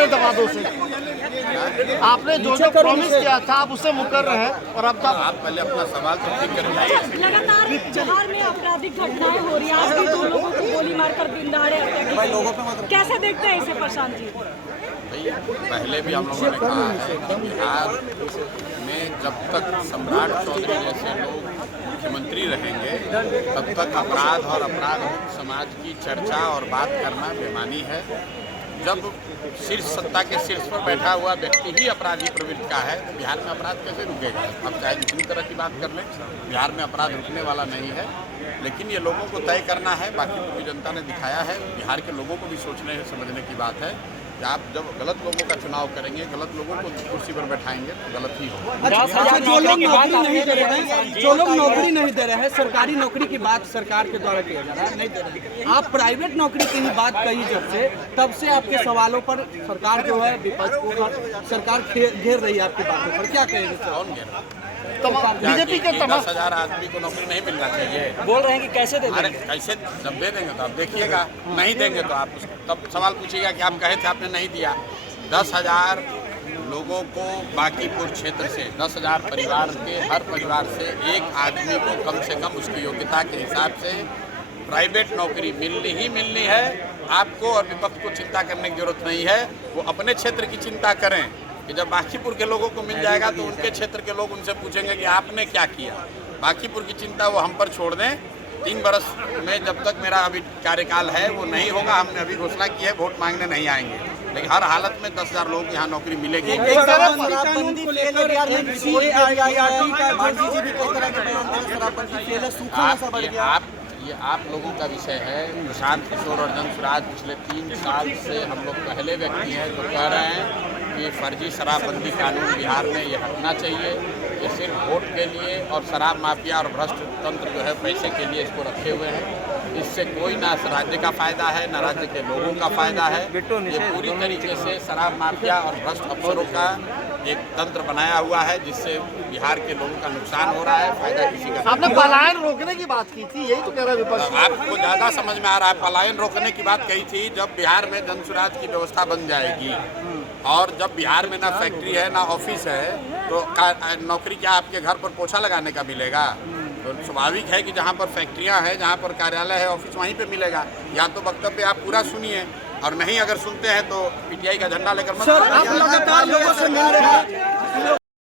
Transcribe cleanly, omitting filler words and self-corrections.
अपने दवादों से? आपने जो जो प्रॉमिस किया था आप उससे मुकर रहे हैं और अब तक आप पहले अपना सवाल तो ठीक करिए। लगातार बिहार में आपराधिक घटनाएं हो रही हैं। आज भी 2 लोगों को गोली मारकर दिनदहाड़े हत्या की। कैसे देखते हैं इसे प्रशांत जी? भाई पहले भी हम लोगों ने कहा है कि बिहार में जब तक सम्राट चौधरी जैसे लोग मुख्यमंत्री रहेंगे तब तक अपराध और अपराध समाज की चर्चा और बात करना बेमानी है। जब शीर्ष सत्ता के शीर्ष पर बैठा हुआ व्यक्ति ही अपराधी प्रवृत्ति का है तो बिहार में अपराध कैसे रुकेगा? अब चाहे जितनी तरह की बात कर लें, बिहार में अपराध रुकने वाला नहीं है। लेकिन ये लोगों को तय करना है, बाकी पूरी जनता ने दिखाया है। बिहार के लोगों को भी सोचने समझने की बात है कि आप जब गलत लोगों का चुनाव करेंगे, गलत लोगों को कुर्सी पर बैठाएंगे तो गलत ही होगा। अच्छा, जो लोग नौकरी नहीं दे रहे हैं, जो लोग नौकरी नहीं दे रहे हैं, सरकारी नौकरी की बात सरकार के द्वारा किया जा रहा है, नहीं दे रहे। आप प्राइवेट नौकरी की ही बात कही तब से आपके सवालों पर सरकार जो है विपक्ष को सरकार घेर रही है आपकी बातों पर, क्या कहेंगे? कौन घेर रहा? बीजेपी के 10,000 आदमी को नौकरी नहीं मिलना चाहिए? बोल रहे हैं कि कैसे दे अरे कैसे, जब दे देंगे तो आप देखिएगा, नहीं देंगे तो आप तब सवाल पूछिएगा कि आप कहे थे आपने नहीं दिया। 10,000 लोगों को बांकीपुर क्षेत्र से 10,000 परिवार के हर परिवार से एक आदमी को कम से कम उसकी योग्यता के हिसाब से प्राइवेट नौकरी मिलनी ही मिलनी है। आपको और विपक्ष को चिंता करने की जरूरत नहीं है। वो अपने क्षेत्र की चिंता करें कि जब बांकीपुर के लोगों को मिल जाएगा तो उनके क्षेत्र के लोग उनसे पूछेंगे कि आपने क्या किया। बांकीपुर की चिंता वो हम पर छोड़ दें। 3 बरस में जब तक मेरा अभी कार्यकाल है वो नहीं होगा। हमने अभी घोषणा की है, वोट मांगने नहीं आएंगे, लेकिन हर हालत में 10,000 लोगों को यहाँ नौकरी मिलेगी। आप लोगों का विषय है। प्रशांत किशोर और धनसुराज पिछले 3 साल से हम लोग पहले व्यक्ति हैं जो कह रहे हैं कि फर्जी शराबबंदी कानून बिहार में ये हटना चाहिए। ये सिर्फ वोट के लिए और शराब माफिया और भ्रष्ट तंत्र जो है पैसे के लिए इसको रखे हुए हैं। इससे कोई ना राज्य का फायदा है ना राज्य के लोगों का फायदा है। ये पूरी तरीके से शराब माफिया और भ्रष्ट अफसरों का एक तंत्र बनाया हुआ है जिससे बिहार के लोगों का नुकसान हो रहा है, फायदा किसी का। आपने पलायन रोकने की बात की थी, यही तो कह रहा है विपक्ष। आपको ज़्यादा समझ में आ रहा है। पलायन रोकने की बात कही थी जब बिहार में धनसुराज की व्यवस्था बन जाएगी और जब बिहार में ना फैक्ट्री है ना ऑफिस है तो नौकरी क्या आपके घर पर पोछा लगाने का मिलेगा? तो स्वाभाविक है कि जहाँ पर फैक्ट्रियाँ हैं, जहाँ पर कार्यालय है, ऑफिस वहीं पे मिलेगा। या तो वक्तव्य आप पूरा सुनिए और नहीं अगर सुनते हैं तो पीटीआई का झंडा लेकर मत। सर, आप लगातार लोगों से मिल रहे हैं।